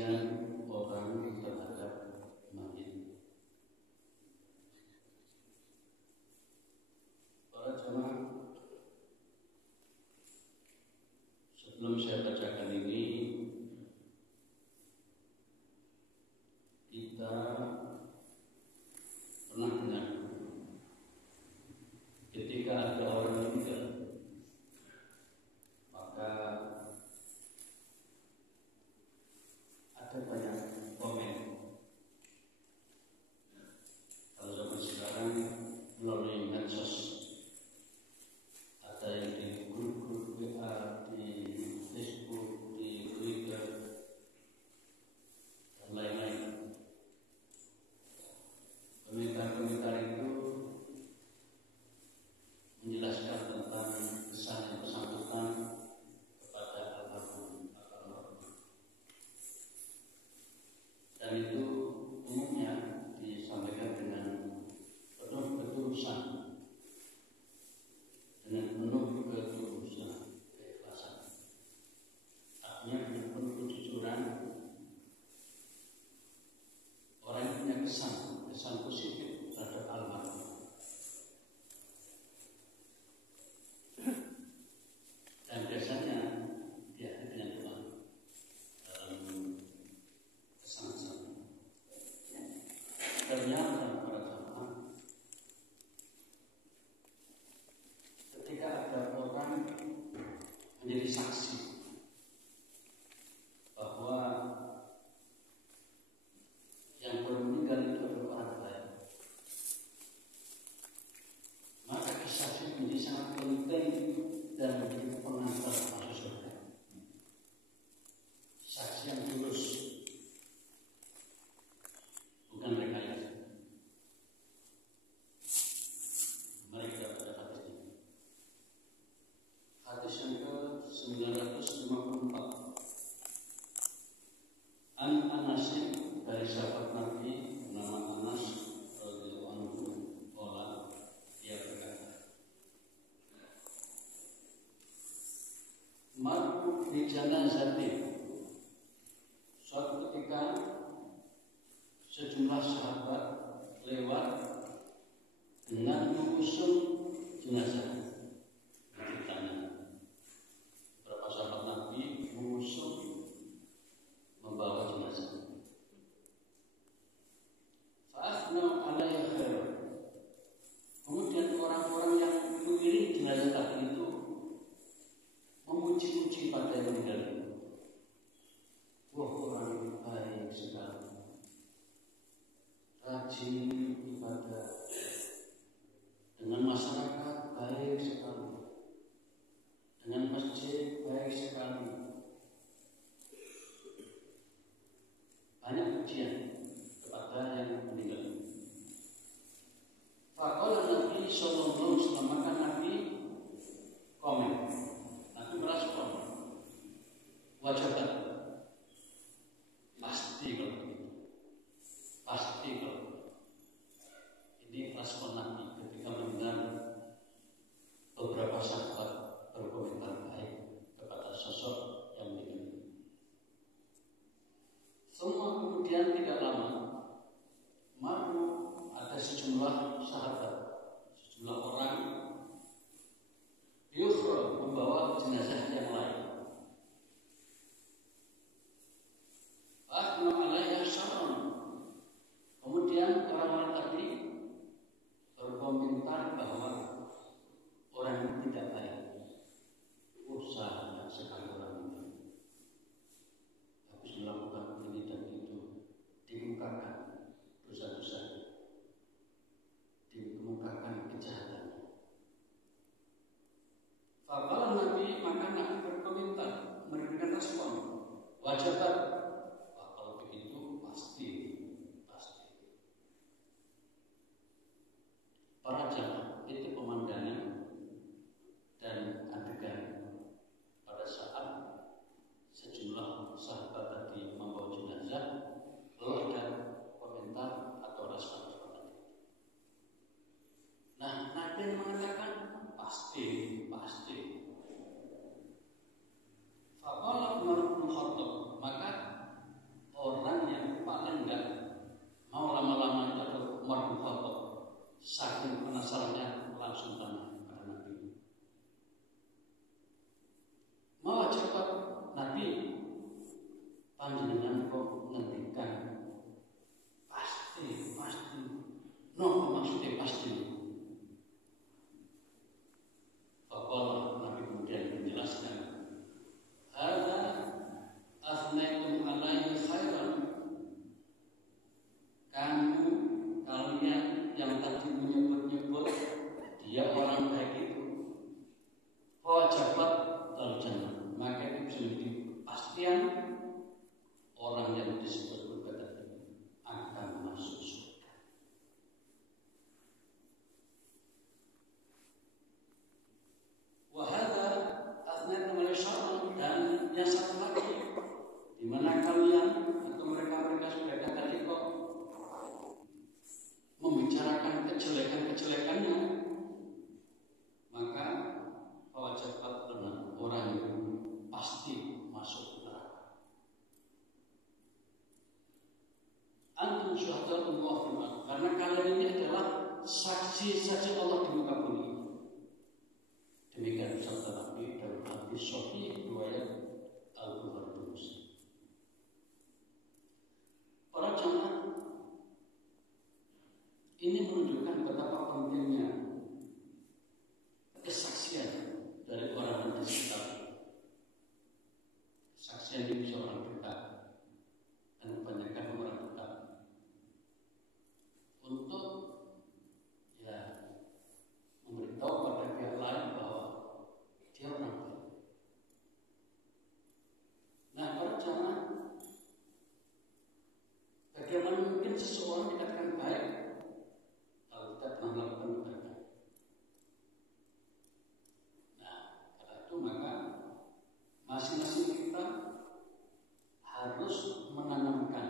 kesucian orang terhadap mayit. Para jemaah, sebelum saya bacakan ini, kita pernah dengar ketika ada orang meninggal, maka ada banyak komen. Kalau zaman sekarang melalui medsos, ada yang di grup-grup WA, di Facebook, di Twitter, dan lain-lain. Komentar-komentar itu menjelaskan tentang kesan yang bersangkutan kepada almarhum. Dan itu umumnya disampaikan dengan penuh ketulusan, keikhlasan. Artinya dengan penuh kejujuran, orang yang punya kesan positif terhadap almarhum. Dan biasanya dia dengan Tuhan dalam kesan-kesan. Ternyata para jemaah, ketika ada orang menjadi saksi bahwa yang baru meninggal itu adalah orang lain, maka kesaksian menjadi sangat penting dan menjadi pengantar masuk surga. Saksi yang tulus, bukan rekayasa. Mari kita baca hadis ini. Hadis yang ke-954. An Anasin, dari sahabat Nabi nama Anas radhiyallahu anhu, qala, dia berkata, Mar'u di janazatin, suatu ketika sejumlah sahabat lewat dengan mengusung jenazah. Ceritanya beberapa sahabat Nabi mengusung, membawa jenazah. Fa'afna alaihi khair. Kemudian orang-orang yang mengiring jenazah tadi itu memuji-muji pada yang meninggal. Wah, orang baik sekali, rajin ibadah, dengan masyarakat baik sekali, dengan masjid baik sekali. Banyak pujian kepada yang meninggal. Faqala Nabi sallallahu alaihi wasallam, maka Nabi komen, Nabi merespon, wajabat, pasti kalau begitu, pasti kalau begitu. Ini respon Nabi ketika mendengar beberapa sahabat berkomentar baik kepada sosok yang meninggal. Semua kemudian tidak lama, maka ada sejumlah sahabat, sejumlah orang yukhra, membawa jenazah yang lain. Fa'athna 'alaiha syarran. Kemudian orang-orang tadi berkomentar bahwa orang ini tidak baik. Usaha sekali orang ini habis melakukan ini dan itu, dibukakan dosa-dosa. mana kalian atau mereka sudah tadi kok membicarakan kejelekan-kejelekannya, maka fawajabat benar orang yang pasti masuk neraka. Antum syuhadaullah fil ardh, karena kalian ini adalah saksi-saksi Allah di muka bumi. Demikian sabda Nabi dalam hadis sahih riwayat Al-Bukhari Muslim. Para jamaah, ini menunjukkan betapa pentingnya kesaksian dari orang di sekitar. Kesaksian itu seorang dekat dan kebanyakan orang dekat untuk memberitahu pada pihak lain bahwa dia orang baik. Nah, para jamaah, bagaimana mungkin seseorang dikatakan baik kalau tidak pernah melakukan kebaikan? Nah, karena itu maka masing-masing kita harus menanamkan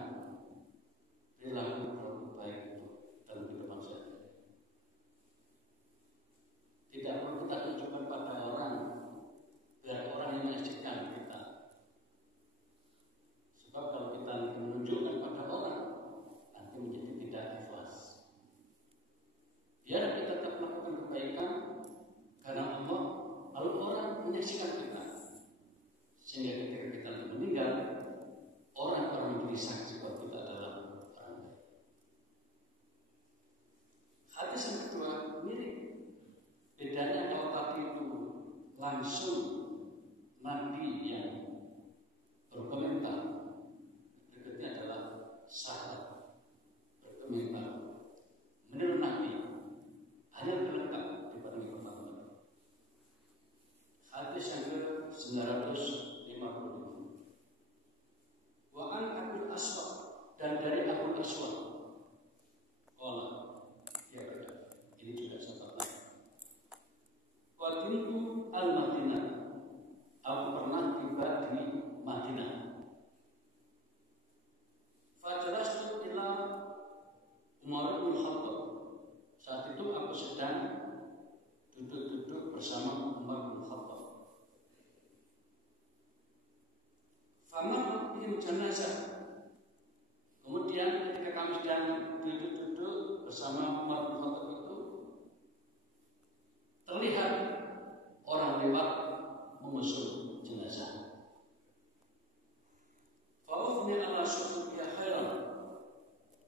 perilaku baik itu dalam kehidupan sehari-hari. Tidak perlu kita tunjukkan pada orang biar orang yang menyaksikan kita. Sebab kalau kita menunjukkan pada orang, nanti menjadi tidak ikhlas. Biar kita tetap melakukan kebaikan karena Allah, lalu orang menyaksikan kita, sehingga ketika kita meninggal, orang-orang menjadi saksi bahwa kita adalah orang baik. Hadis yang kedua mirip. Bedanya kalau tadi itu langsung Nabi yang berkomentar, berikutnya adalah sahabat berkomentar. Menurut Nabi hanya lebih lengkap dibanding pertama. Hadis yang ke-955. Wa an Abul Aswad, dan dari Abul Aswad. Ya betul. Ini juga sahabat Nabi. Qadimtu al-Madinah, aku pernah tiba di Madinah. Fajalastu ila Umar bin Khattab. Saat itu aku sedang duduk-duduk bersama Umar bin Khattab. Famar bihim janazah. Kemudian ketika kami sedang duduk-duduk bersama Umar bin Khattab itu, terlihat orang lewat mengusung jenazah. Fawafni ala syuhudiyah khairan.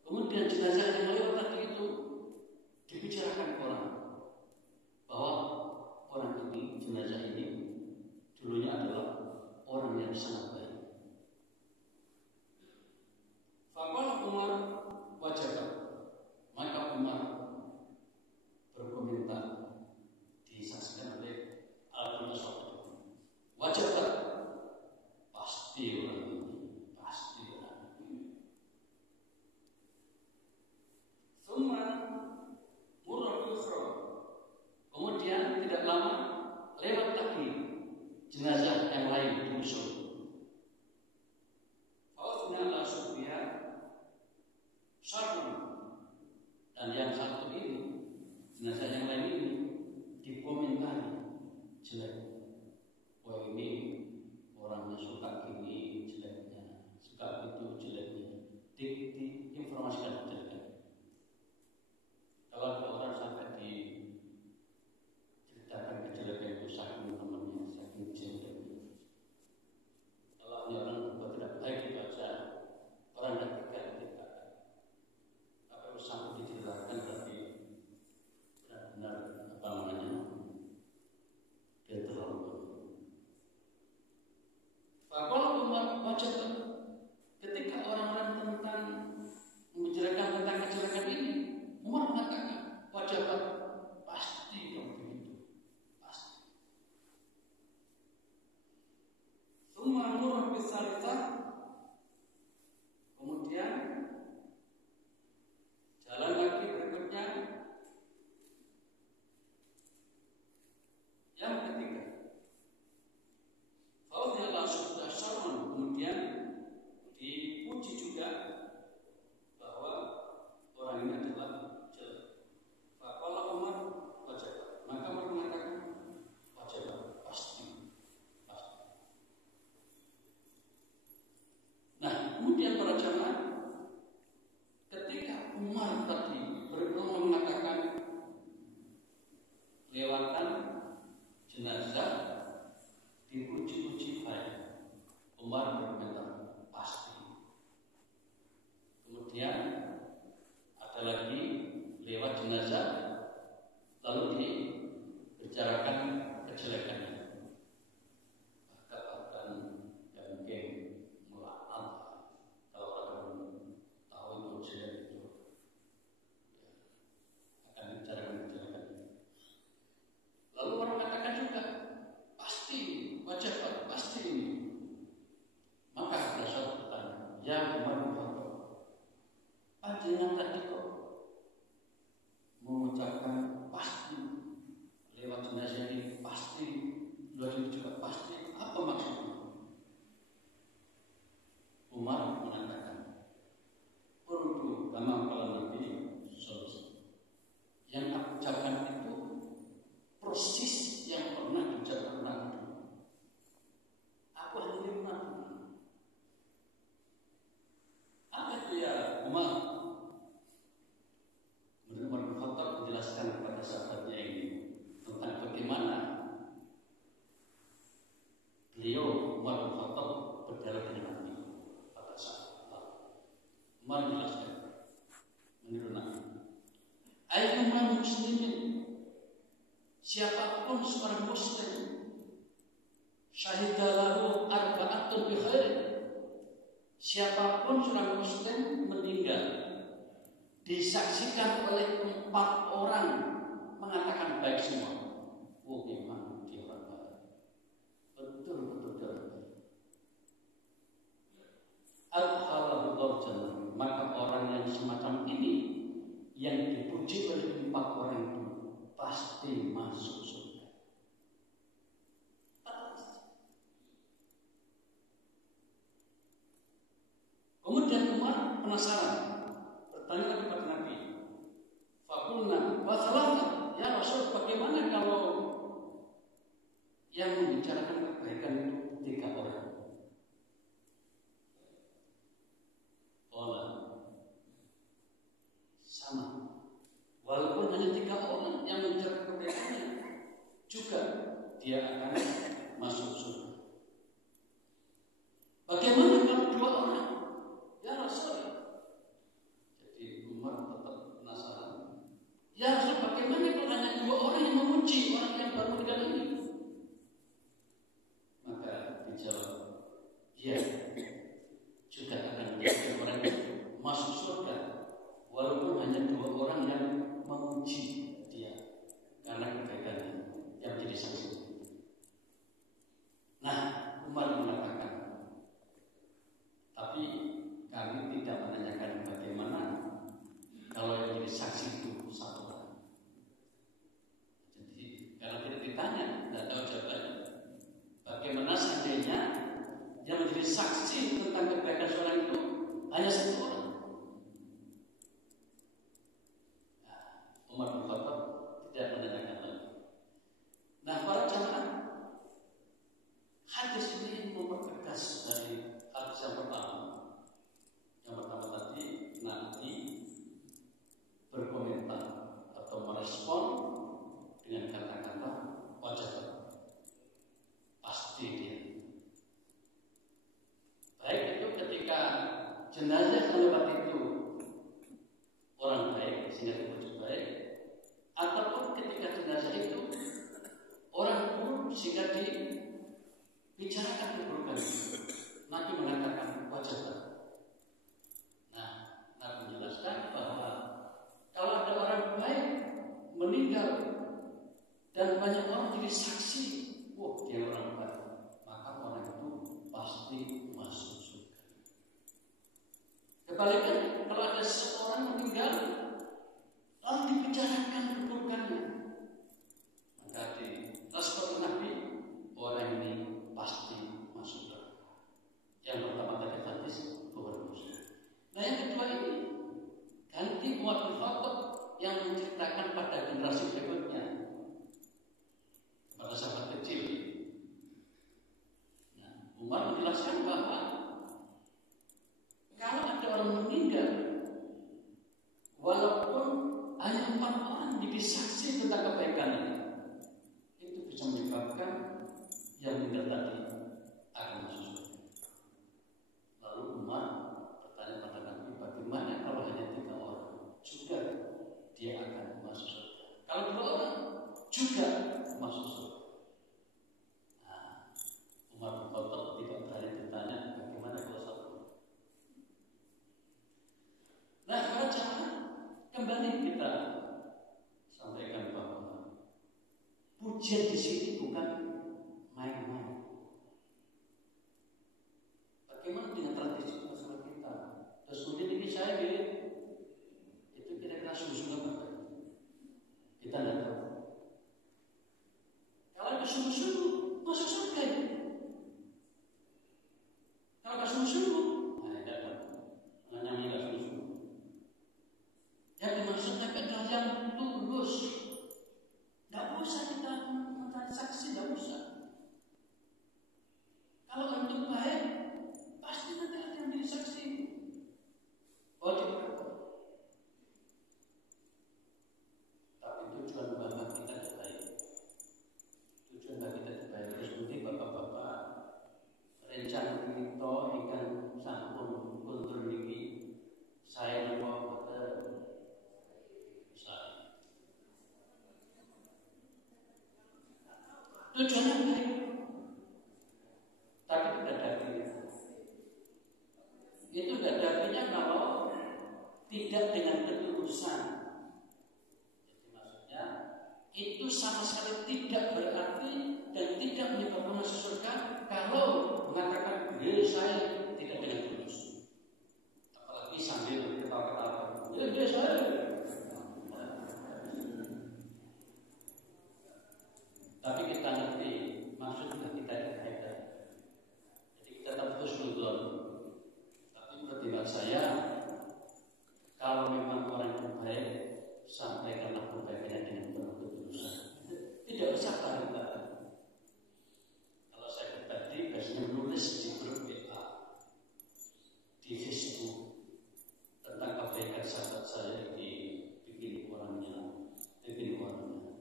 Kemudian jenazah yang lewat tadi itu dibicarakan orang bahwa orang ini, jenazah ini dulunya adalah orang yang sangat baik. Faqala Umar wajabat, maka Umar berkomentar, disaksikan oleh Al-Qur'an, wajabat, pasti orang ini, pasti orang ini. Summa murrah ukhra, kemudian tidak lama lewat lagi jenazah yang lain diusul. kemudian para jamaah, ketika Umar tadi berulang mengatakan lewatkan jenazah dipuji-puji baik, Umar berkomentar pasti. Kemudian ada lagi lewat jenazah lalu dibicarakan kejelekannya, bahkan yang mungkin melaknat kalau orang tahu itu jelek itu akan dibicarakan kejelekannya. Lalu orang katakan juga pasti wajah Pak, pasti ini. Maka ada suatu pertanyaan, ya Umar bin Khattab, panjenengan tadi kok mengucapkan pasti lewat jenazah ini pasti, lalu juga pasti, apa maksudnya? Umar mengatakan, "Qultu kama qala Nabi sallallahu alaihi wasallam." Yang aku ucapkan itu persis yang pernah diucapkan Nabi. Aku hanya Nabi. Apa itu ya Umar? Umar bin Khattab menjelaskan kepada sahabatnya ini tentang bagaimana beliau Umar bin Khattab berdialog dengan Nabi pada saat itu. Umar menjelaskan menurut Nabi, ayyuhal muslimin, siapapun seorang muslim syahidalahu arba'atun bi khairin, siapapun seorang muslim meninggal disaksikan oleh 4 orang mengatakan baik semua. Oh, memang dia orang baik. Betul-betul dia orang baik. Adkhalahu jannah, maka orang yang semacam ini yang dipuji oleh 4 orang itu pasti masuk surga. Kemudian Umar penasaran, bertanya kepada Nabi, "Fakulna wa thalatha, ya Rasul, bagaimana kalau yang membicarakan kebaikan itu 3 orang?" Sama, walaupun hanya 3 orang yang membicarakan kebaikannya, juga dia akan masuk surga. Bagaimana kalau 2 orang? Ya Rasul. Jadi Umar tetap penasaran. Ya Rasul, bagaimana kalau hanya 2 orang yang memuji orang yang baru meninggal ini? Maka dijawab, ya, juga akan menjadi orang yang masuk surga, walaupun hanya 2 orang yang memuji dia karena kebaikannya yang jadi saksi. Nah, Umar mengatakan, tapi kami tidak menanyakan bagaimana kalau yang jadi saksi itu 1 orang. Jadi kalau tidak ditanya, tidak tahu jawabannya. Bagaimana seandainya yang menjadi saksi tentang kebaikan seorang itu hanya 1 orang? Nah, Umar bin Khattab tidak menanyakan lagi. Nah, para jamaah, hadis ini mempertegas dari hadis yang pertama. Yang pertama tadi Nabi berkomentar atau merespon dengan kata-kata wajah pasti dia. Baik itu ketika jenazah lewat itu orang baik sehingga dipuji baik, ataupun ketika jenazah itu orang buruk sehingga dibicarakan keburukan. Nabi mengatakan wajah. Nah, Nabi menjelaskan bahwa kalau ada orang baik meninggal dan banyak orang jadi saksi, wah dia orang baik, maka orang itu pasti masuk surga. Kebalikannya, kalau ada seorang meninggal lalu dibicarakan keburukannya, maka direspon Nabi, orang ini pasti masuk surga. Yang pertama tadi hadis Bukhari Muslim. Nah, yang kedua ini ganti Umar bin Khattab yang menceritakan pada generasi berikutnya pada sahabat kecil. Nah, Umar menjelaskan bahwa Ujian di sini bukan main-main. Bagaimana dengan tradisi masyarakat kita? Terus kemudian ini saya bilang, itu kira-kira sungguh-sungguh apa? Kita tidak tahu. Kalau itu sungguh-sungguh, masuk surga. Kalau tidak sungguh-sungguh, tidak tahu. Namanya tidak sungguh-sungguh. Yang dimaksudkan adalah yang tulus. Tidak usah kita mencari saksi, tidak usah. Kalau itu baik, pasti nanti ada yang menjadi saksi. Oh, tidak. Tapi tujuan bapak kita baik. Tujuan bapak kita baik. Terus nanti bapak-bapak rencana kita ikan sampun kontrol ini saya mau betul. Tujuannya baik, tapi tidak dapatnya. Itu tidak dapatnya kalau tidak dengan ketulusan. Jadi maksudnya itu sama sekali tidak berarti dan tidak menyebabkan masuk surga kalau mengatakan saya tidak dengan tulus. Apalagi sambil ketawa-ketawa. Ya saya. Tapi kita ngerti maksudnya kita dikaitan. Jadi kita tetap terus nonton. Tapi menurut saya, kalau memang orang yang baik, sampaikanlah kebaikannya dengan penuh ketulusan. Tidak usah tarik-tarik. Kalau saya pribadi biasanya menulis di grup WA, di Facebook tentang kebaikan sahabat saya ini, bikin orangnya.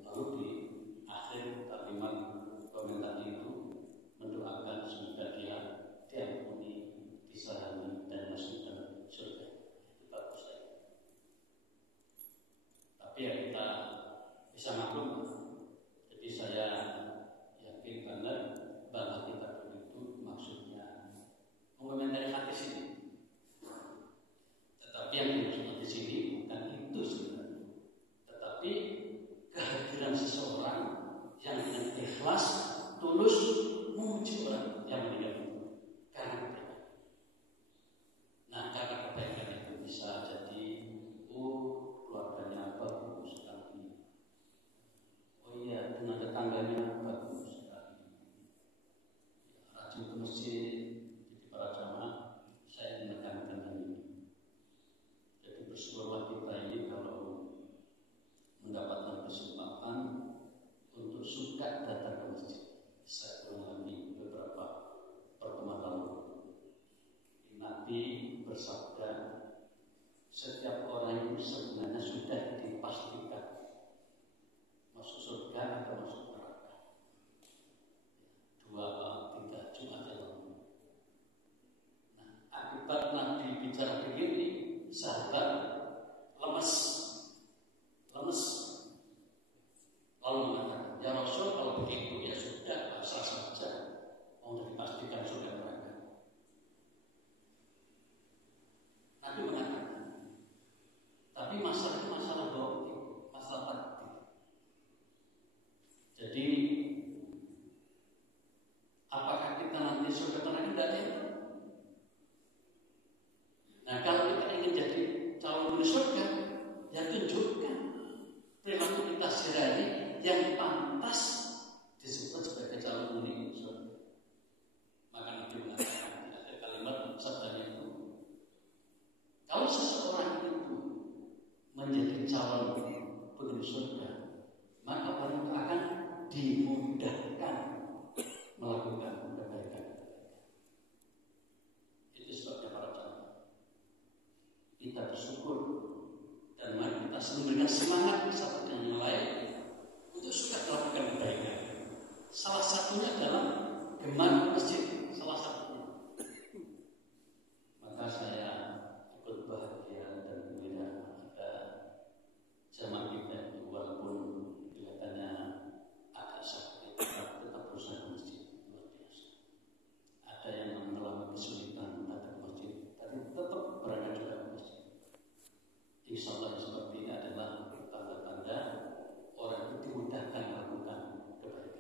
Lalu di akhir kalimat komentar itu mendoakan semoga dia diampuni, disayang dan masuk dalam surga. Itu bagus ya. Tapi ya kita bisa maklum. Jadi saya yakin banget bahwa kita itu maksudnya mengomentari hadis ini. Tetapi yang dimaksud di sini bukan itu sebenarnya. Tetapi kehadiran seseorang yang dengan ikhlas, tulus memuji orang yang meninggal karena kebaikan. Nah, karena kebaikan itu bisa jadi, keluarganya bagus sekali. Oh iya, dengan tetangganya bagus sekali. Rajin ke masjid, jadi para jamaah, saya menekankan hal ini. Jadi bersyukurlah kita ini kalau mendapatkan kesempatan untuk suka datang ke masjid. Saya mengalami beberapa pertemuan lalu. Nabi bersabda, setiap orang itu sebenarnya sudah dipastikan masuk surga atau masuk neraka. 2 atau 3 Jumat yang lalu. Nah, akibat Nabi bicara begini, sahabat lemes. Lalu mengatakan, ya Rasul, kalau begitu ya sudah, sah saja. Mau dipastikan surga neraka. Nabi mengatakan, tapi masalah itu masalah doa, masalah takdir. Jadi, apakah kita nanti surga neraka tidak tahu? Nah, kalau kita ingin jadi calon menuju surga, ya tunjukkan perilaku kita sehari yang pantas disebut sebagai calon menuju surga. Maka Nabi mengatakan di akhir kalimat sabdanya itu, kalau seseorang itu menjadi calon menuju surga, maka orang itu akan dimudahkan melakukan kebaikan. Itu sebabnya para jamaah, kita bersyukur dan mari kita memberikan semangat satu dengan yang lain untuk suka melakukan kebaikan. Salah satunya adalah gemar masjid, salah satunya. Maka saya ikut bahagia dan gembira ada jamaah kita itu walaupun kelihatannya agak sakit, tetap berusaha ke masjid, luar biasa. Ada yang mengalami kesulitan datang ke masjid, tapi tetap berada juga ke masjid. Insya Allah seperti ini adalah tanda-tanda orang itu dimudahkan melakukan kebaikan.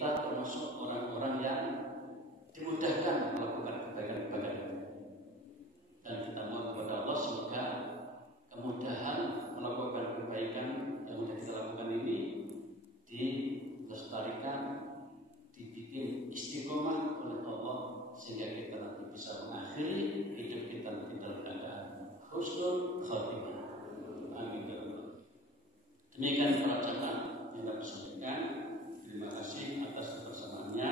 kita termasuk orang-orang yang dimudahkan melakukan kebaikan-kebaikan itu. Dan kita mohon kepada Allah semoga kemudahan melakukan kebaikan yang sudah kita lakukan ini dilestarikan, dibikin istiqomah oleh Allah sehingga kita nanti bisa mengakhiri hidup kita nanti dalam keadaan husnul khatimah. Amin. Demikian para jamaah yang dapat sampaikan. Terima kasih atas kebersamaannya.